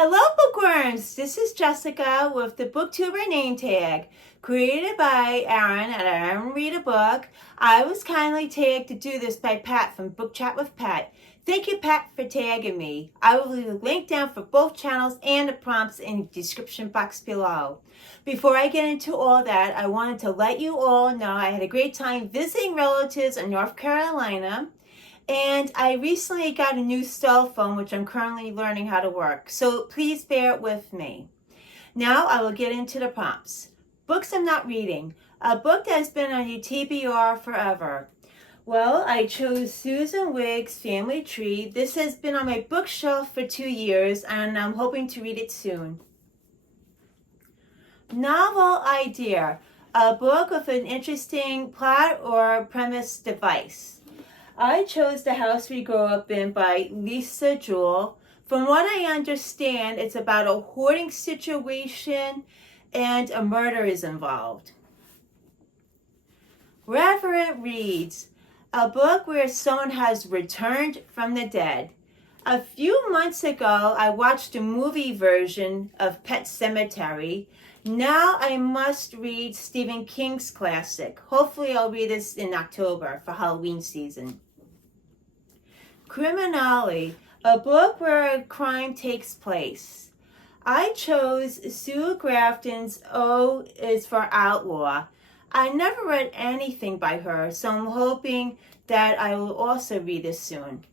Hello, Bookworms! This is Jessica with the Booktuber Name Tag, created by Aaron at Aaron Read a Book. I was kindly tagged to do this by Pat from Book Chat with Pat. Thank you, Pat, for tagging me. I will leave a link down for both channels and the prompts in the description box below. Before I get into all that, I wanted to let you all know I had a great time visiting relatives in North Carolina. And I recently got a new cell phone, which I'm currently learning how to work. So please bear with me. Now I will get into the prompts. Books I'm not reading. A book that's been on your TBR forever. Well, I chose Susan Wigg's Family Tree. This has been on my bookshelf for 2 years, and I'm hoping to read it soon. Novel idea. A book with an interesting plot or premise device. I chose The House We Grew Up In by Lisa Jewell. From what I understand, it's about a hoarding situation and a murder is involved. Revenantreads, a book where someone has returned from the dead. A few months ago, I watched a movie version of Pet Sematary. Now I must read Stephen King's classic. Hopefully I'll read this in October for Halloween season. Criminale, a book where a crime takes place. I chose Sue Grafton's O is for Outlaw. I never read anything by her, so I'm hoping that I will also read this soon.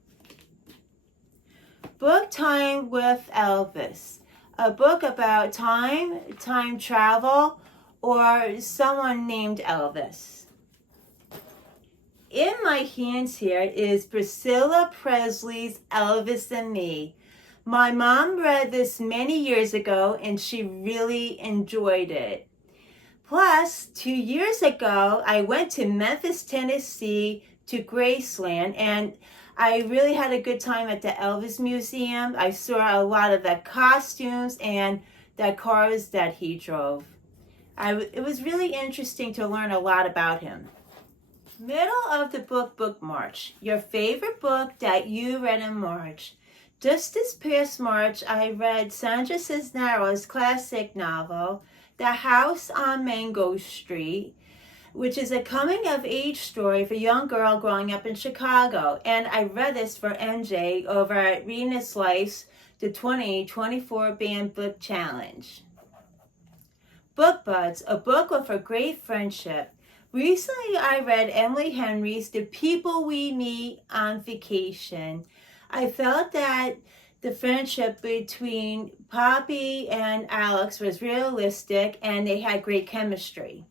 Book Time with Elvis, a book about time travel, or someone named Elvis. In my hands here is Priscilla Presley's Elvis and Me. My mom read this many years ago and she really enjoyed it. Plus, 2 years ago, I went to Memphis, Tennessee to Graceland, and I really had a good time at the Elvis Museum. I saw a lot of the costumes and the cars that he drove. It was really interesting to learn a lot about him. Middle of the book March. Your favorite book that you read in March. Just this past March, I read Sandra Cisneros' classic novel, The House on Mango Street, which is a coming-of-age story for a young girl growing up in Chicago. And I read this for NJ over at Reading This Life's the 2024 Banned Book Challenge. Book Buds, a book with a great friendship. Recently, I read Emily Henry's The People We Meet on Vacation. I felt that the friendship between Poppy and Alex was realistic and they had great chemistry.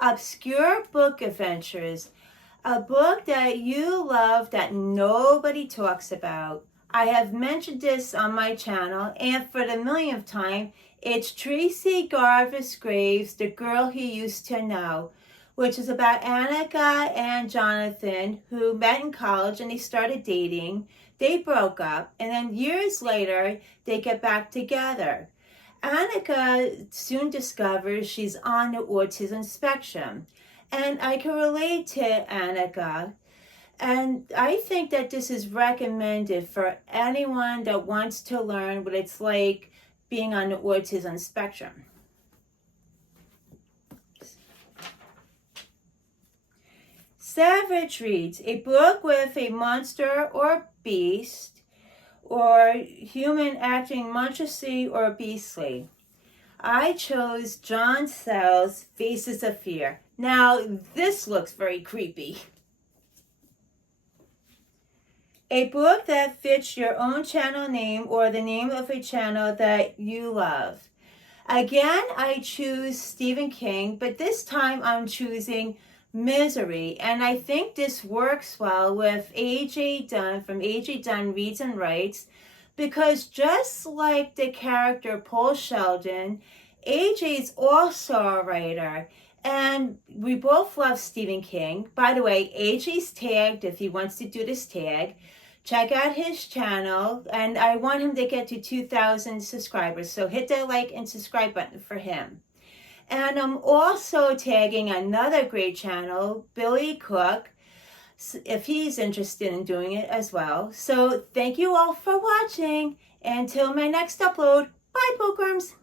Obscure Book Adventures, a book that you love that nobody talks about. I have mentioned this on my channel, and for the millionth time, it's Tracy Garvis Graves, The Girl He Used to Know, which is about Annika and Jonathan, who met in college and they started dating. They broke up, and then years later, they get back together. Annika soon discovers she's on the autism spectrum, and I can relate to Annika. And I think that this is recommended for anyone that wants to learn what it's like being on the autism spectrum. Savage Reads, a book with a monster or beast or human acting monstrously or beastly. I chose John Sell's Faces of Fear. Now, this looks very creepy. A book that fits your own channel name or the name of a channel that you love. Again, I choose Stephen King, but this time I'm choosing Misery. And I think this works well with A.J. Dunn from A.J. Dunn Reads and Writes, because just like the character Paul Sheldon, A.J. is also a writer. And we both love Stephen King. By the way, AJ's tagged if he wants to do this tag. Check out his channel. And I want him to get to 2,000 subscribers. So hit that like and subscribe button for him. And I'm also tagging another great channel, Billy Cook. if he's interested in doing it as well. So thank you all for watching. Until my next upload, bye bookworms!